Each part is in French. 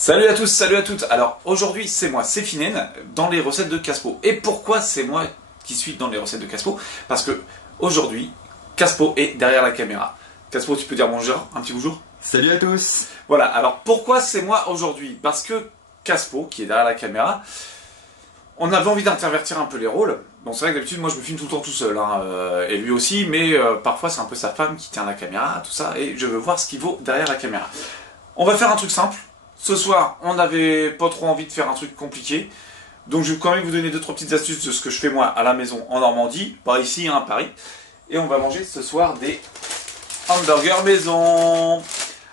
Salut à tous, salut à toutes. Alors aujourd'hui c'est moi, c'est Finen, dans les recettes de Caspo. Et pourquoi c'est moi qui suis dans les recettes de Caspo? Parce que aujourd'hui, Caspo est derrière la caméra. Caspo, tu peux dire bonjour, un petit bonjour? Salut à tous. Voilà, alors pourquoi c'est moi aujourd'hui? Parce que Caspo, qui est derrière la caméra, on avait envie d'intervertir un peu les rôles. Bon, c'est vrai que d'habitude, moi je me filme tout le temps tout seul, hein, et lui aussi, mais parfois c'est un peu sa femme qui tient la caméra, tout ça, et je veux voir ce qu'il vaut derrière la caméra. On va faire un truc simple. Ce soir, on n'avait pas trop envie de faire un truc compliqué, donc je vais quand même vous donner 2-3 petites astuces de ce que je fais moi à la maison en Normandie, pas ici, hein, à Paris. Et on va manger ce soir des hamburgers maison.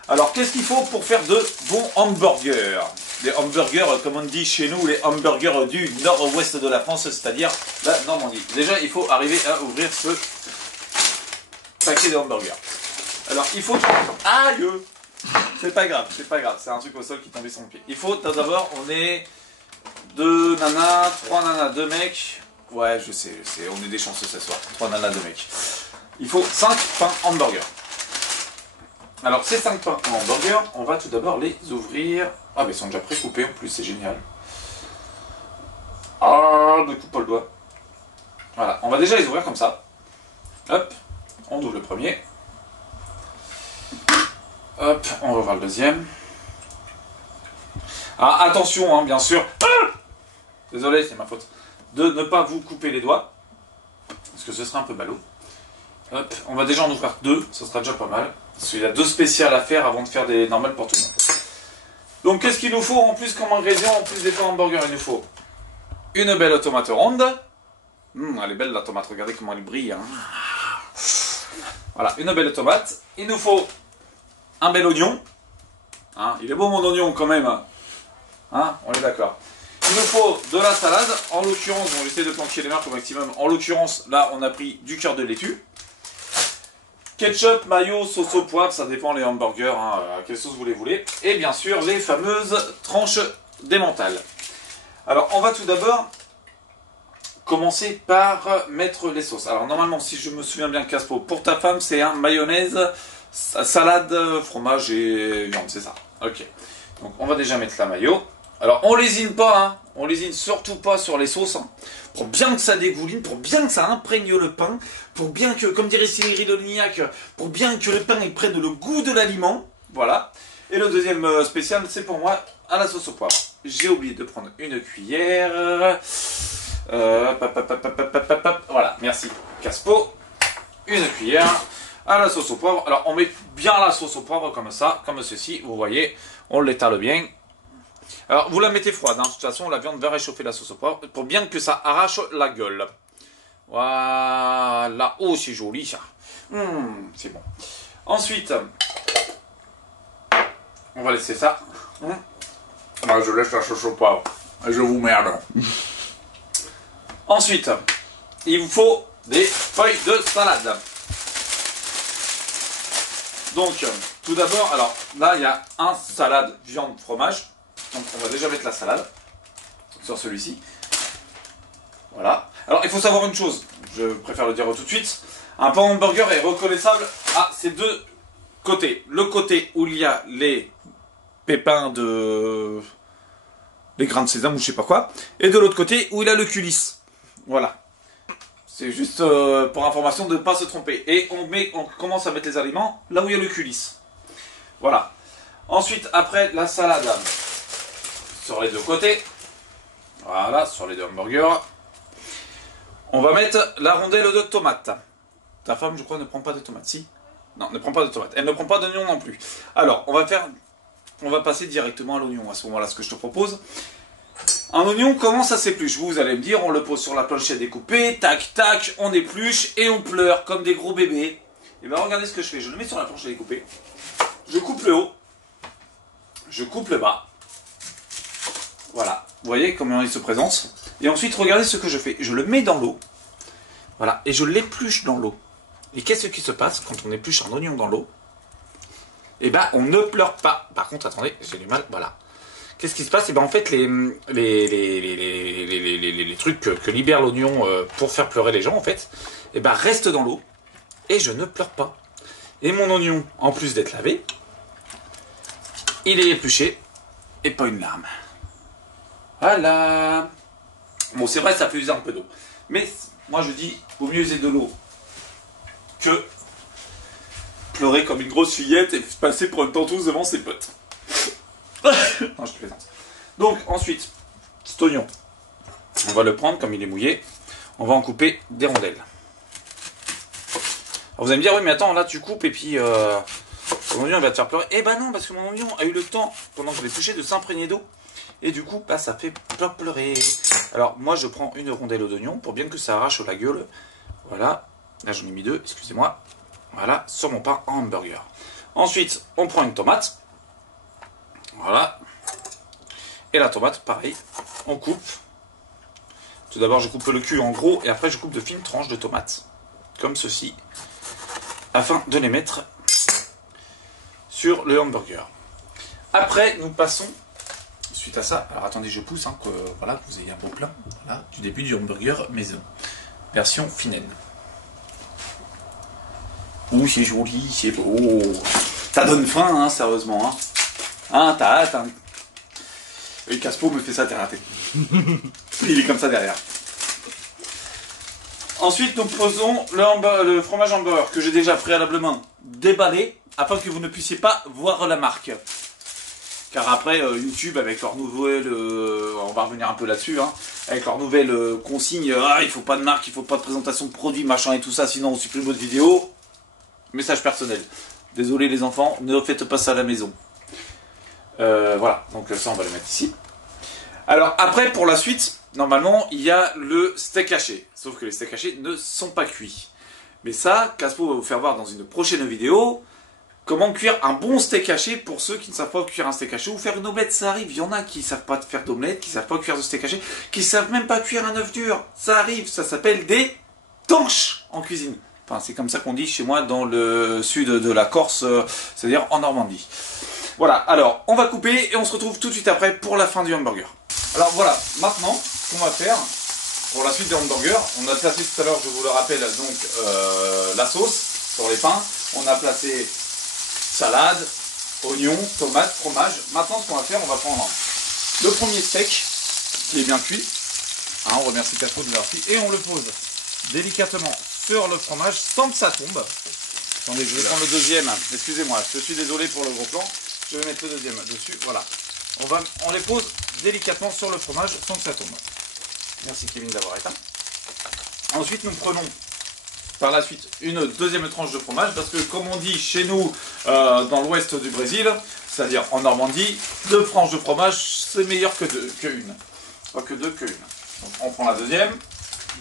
Alors, qu'est-ce qu'il faut pour faire de bons hamburgers? Des hamburgers, comme on dit chez nous, les hamburgers du nord-ouest de la France, c'est-à-dire la Normandie. Déjà, il faut arriver à ouvrir ce paquet de hamburgers. Alors, il faut... Aïe! C'est pas grave, c'est un truc au sol qui tombait sur mon pied. Il faut, d'abord, on est 2 nanas, 3 nanas, 2 mecs. Ouais, je sais, on est des chanceux ce soir. 3 nanas, 2 mecs. Il faut 5 pains hamburgers. Alors, ces 5 pains hamburgers, on va tout d'abord les ouvrir. Ah, mais ils sont déjà pré-coupés en plus, c'est génial. Ah, ne coupe pas le doigt. Voilà, on va déjà les ouvrir comme ça. Hop, on ouvre le premier. Hop, on va voir le deuxième. Ah, attention, hein, bien sûr. Ah, désolé, c'est ma faute. De ne pas vous couper les doigts. Parce que ce serait un peu ballot. Hop, on va déjà en ouvrir 2, ça sera déjà pas mal. Parce qu'il y a 2 spéciales à faire avant de faire des normales pour tout le monde. Donc, qu'est-ce qu'il nous faut en plus comme ingrédient, en plus des pains hamburgers? Il nous faut une belle tomate ronde. Elle est belle la tomate, regardez comment elle brille. Hein. Voilà, une belle tomate. Il nous faut un bel oignon. Hein, il est beau mon oignon quand même. Hein, on est d'accord. Il nous faut de la salade. En l'occurrence, on va essayer de planquer les marques au maximum. En l'occurrence, là, on a pris du cœur de laitue. Ketchup, mayo, sauce au poivre, ça dépend les hamburgers, hein, quelle sauce vous les voulez. Et bien sûr, les fameuses tranches d'emmental. Alors, on va tout d'abord commencer par mettre les sauces. Alors, normalement, si je me souviens bien, Caspo, pour ta femme, c'est un mayonnaise, salade, fromage et viande, c'est ça. Ok. Donc, on va déjà mettre la mayo. Alors, on lésine pas, hein. On lésine surtout pas sur les sauces, hein. Pour bien que ça dégouline, pour bien que ça imprègne le pain, pour bien que, comme dirait Cyril Lignac, pour bien que le pain il prenne le goût de l'aliment. Voilà. Et le deuxième spécial, c'est pour moi à la sauce au poivre. J'ai oublié de prendre une cuillère. Voilà, merci. Caspo. Une cuillère à la sauce au poivre. Alors, on met bien la sauce au poivre comme ça, comme ceci. Vous voyez, on l'étale bien. Alors, vous la mettez froide, hein. De toute façon, la viande va réchauffer la sauce au poivre pour bien que ça arrache la gueule. Voilà. Oh, c'est joli, ça. C'est bon. Ensuite, on va laisser ça. Ah, je laisse la sauce au poivre. Je vous merde. Ensuite, il vous faut des feuilles de salade. Donc, tout d'abord, alors là, il y a un salade viande fromage. Donc, on va déjà mettre la salade sur celui-ci. Voilà. Alors, il faut savoir une chose, je préfère le dire tout de suite. Un pain hamburger est reconnaissable à ces deux côtés. Le côté où il y a les pépins de... les grains de sésame ou je sais pas quoi. Et de l'autre côté où il a le culisse. Voilà. C'est juste pour information de ne pas se tromper. Et on commence à mettre les aliments là où il y a le culisse. Voilà. Ensuite, après la salade, sur les deux côtés, voilà, sur les deux hamburgers, on va mettre la rondelle de tomate. Ta femme, je crois, ne prend pas de tomate, si? Non, ne prend pas de tomate. Elle ne prend pas d'oignon non plus. Alors, on va passer directement à l'oignon à ce moment-là, ce que je te propose. Un oignon, comment ça s'épluche? Vous allez me dire, on le pose sur la planche à découper, tac, tac, on épluche et on pleure comme des gros bébés. Et bien regardez ce que je fais, je le mets sur la planche à découper, je coupe le haut, je coupe le bas, voilà, vous voyez comment il se présente. Et ensuite, regardez ce que je fais, je le mets dans l'eau, voilà, et je l'épluche dans l'eau. Et qu'est-ce qui se passe quand on épluche un oignon dans l'eau? Et ben, on ne pleure pas. Par contre, attendez, j'ai du mal, voilà. Qu'est-ce qui se passe? Et ben en fait, les trucs que libère l'oignon pour faire pleurer les gens, en fait, et ben restent dans l'eau et je ne pleure pas. Et mon oignon, en plus d'être lavé, il est épluché et pas une larme. Voilà. Bon, c'est vrai, ça fait user un peu d'eau. Mais moi, je dis, vaut mieux user de l'eau que pleurer comme une grosse fillette et passer pour une tentouse devant ses potes. Non, je te plaisante. Donc, ensuite, cet oignon, on va le prendre comme il est mouillé. On va en couper des rondelles. Alors, vous allez me dire, oui, mais attends, là, tu coupes et puis ton oignon va te faire pleurer. Eh ben non, parce que mon oignon a eu le temps, pendant que je l'ai touché, de s'imprégner d'eau. Et du coup, bah, ça fait pleurer. Alors, moi, je prends une rondelle d'oignon pour bien que ça arrache la gueule. Voilà. Là, j'en ai mis 2, excusez-moi. Voilà, sur mon pain en hamburger. Ensuite, on prend une tomate. Voilà. Et la tomate, pareil, on coupe. Tout d'abord, je coupe le cul en gros et après, je coupe de fines tranches de tomates. Comme ceci. Afin de les mettre sur le hamburger. Après, nous passons, suite à ça, alors attendez, je pousse, hein, que, voilà, que vous ayez un beau plan. Voilà, du début du hamburger maison. Version Finnen. Ouh, c'est joli, c'est beau. Ça donne faim, hein, sérieusement. Hein, t'as hâte. Hein. Et Caspo me fait ça, t'es raté. Il est comme ça derrière. Ensuite, nous posons le fromage hamburger que j'ai déjà préalablement déballé afin que vous ne puissiez pas voir la marque. Car après, YouTube, avec leur nouvelle... on va revenir un peu là-dessus, hein, avec leur nouvelle consigne, il faut pas de marque, il faut pas de présentation de produits, machin et tout ça, sinon on supprime votre vidéo. Message personnel. Désolé les enfants, ne faites pas ça à la maison. Voilà, donc ça on va le mettre ici. Alors après, pour la suite, normalement, il y a le steak haché. Sauf que les steaks hachés ne sont pas cuits. Mais ça, Caspo va vous faire voir dans une prochaine vidéo comment cuire un bon steak haché pour ceux qui ne savent pas cuire un steak haché ou faire une omelette, ça arrive. Il y en a qui ne savent pas faire d'omelette, qui ne savent pas cuire de steak haché, qui ne savent même pas cuire un œuf dur. Ça arrive, ça s'appelle des tanches en cuisine. Enfin, c'est comme ça qu'on dit chez moi dans le sud de la Corse, c'est-à-dire en Normandie. Voilà, alors on va couper et on se retrouve tout de suite après pour la fin du hamburger. Alors voilà, maintenant, ce qu'on va faire pour la suite du hamburger, on a placé tout à l'heure, je vous le rappelle, donc la sauce sur les pains. On a placé salade, oignon, tomate, fromage. Maintenant, ce qu'on va faire, on va prendre le premier steak qui est bien cuit. Hein, on remercie Caspo de l'avoir pris et on le pose délicatement sur le fromage sans que ça tombe. Attendez, je vais prendre le deuxième. Excusez-moi, je suis désolé pour le gros plan. Je vais mettre le deuxième dessus. Voilà. On les pose délicatement sur le fromage sans que ça tombe. Merci Kevin d'avoir éteint. Ensuite, nous prenons par la suite une deuxième tranche de fromage parce que, comme on dit chez nous dans l'ouest du Brésil, c'est-à-dire en Normandie, 2 tranches de fromage c'est meilleur que une. Pas que 2, que une. Donc, on prend la deuxième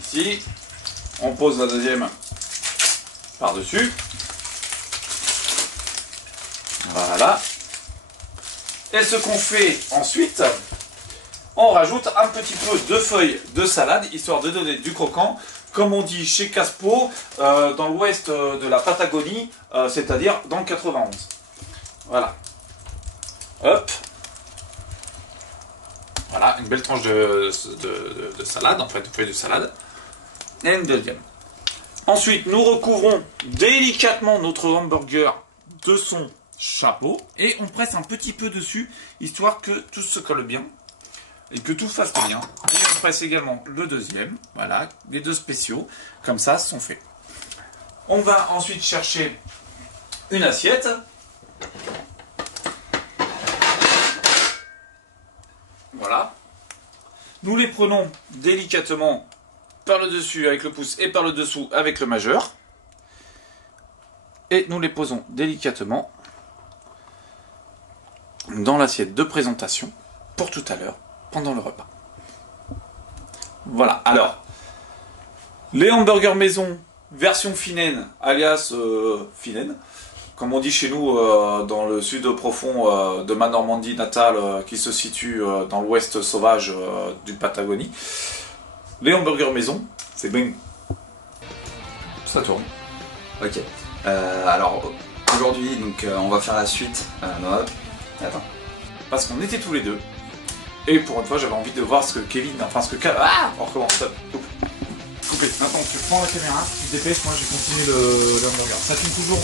ici. On pose la deuxième par-dessus. Voilà. Et ce qu'on fait ensuite, on rajoute un petit peu de feuilles de salade, histoire de donner du croquant, comme on dit chez Caspo, dans l'ouest de la Patagonie, c'est-à-dire dans le 91. Voilà. Hop. Voilà, une belle tranche de salade, en fait, de feuilles de salade. Et une deuxième. Ensuite, nous recouvrons délicatement notre hamburger de son chapeau et on presse un petit peu dessus, histoire que tout se colle bien et que tout fasse bien. Et on presse également le deuxième, voilà, les 2 spéciaux, comme ça, sont faits. On va ensuite chercher une assiette. Voilà. Nous les prenons délicatement par le dessus avec le pouce et par le dessous avec le majeur. Et nous les posons délicatement dans l'assiette de présentation pour tout à l'heure, pendant le repas. Voilà, alors, les hamburgers maison, version Finnen, alias Finnen, comme on dit chez nous dans le sud profond de ma Normandie natale, qui se situe dans l'ouest sauvage du Patagonie. Les hamburgers maison, c'est bien. Ça tourne. Ok. Alors, aujourd'hui, donc, on va faire la suite. Noah. Attends. Parce qu'on était tous les deux. Et pour une fois, j'avais envie de voir ce que Kevin... Enfin, ce que... Ah, on recommence. Stop. Coupé. Maintenant, tu prends la caméra, tu te dépêches. Moi, je continue le hamburger. Ça tourne toujours.